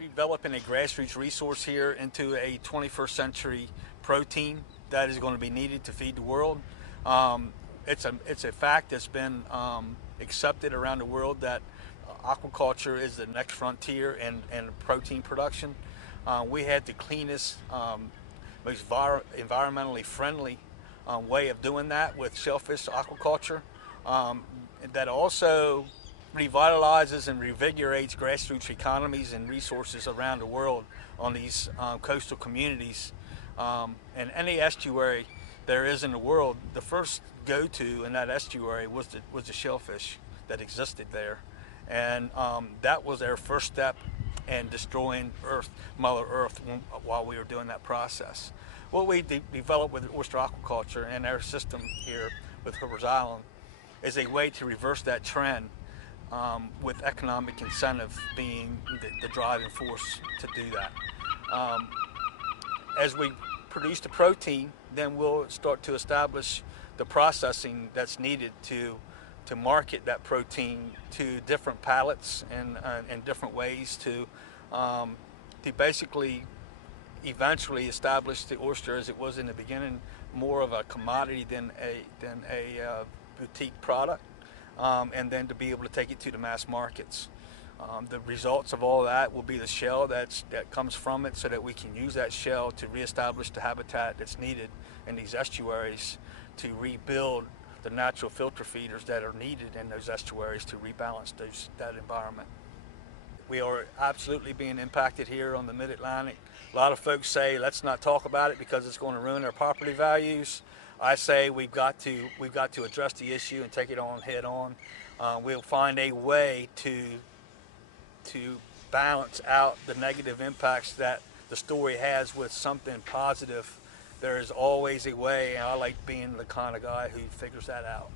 developing a grassroots resource here into a 21st century protein that is going to be needed to feed the world. It's a fact that's been accepted around the world that aquaculture is the next frontier in protein production. We had the cleanest, most environmentally friendly way of doing that with shellfish aquaculture. That also revitalizes and revigorates grassroots economies and resources around the world on these coastal communities. And any estuary there is in the world, the first go-to in that estuary was the shellfish that existed there. And that was their first step in destroying Mother Earth while we were doing that process. What we developed with oyster aquaculture and our system here with Hoover's Island is a way to reverse that trend, with economic incentive being the driving force to do that. As we produce the protein, then we'll start to establish the processing that's needed to market that protein to different palates and different ways to basically eventually establish the oyster as it was in the beginning, more of a commodity than a boutique product, and then to be able to take it to the mass markets. The results of all that will be the shell that comes from it, so that we can use that shell to reestablish the habitat that's needed in these estuaries to rebuild the natural filter feeders that are needed in those estuaries to rebalance that environment. We are absolutely being impacted here on the Mid-Atlantic. A lot of folks say, let's not talk about it because it's going to ruin our property values. I say we've got to address the issue and take it on head on. We'll find a way to balance out the negative impacts that the story has with something positive. There is always a way, and I like being the kind of guy who figures that out.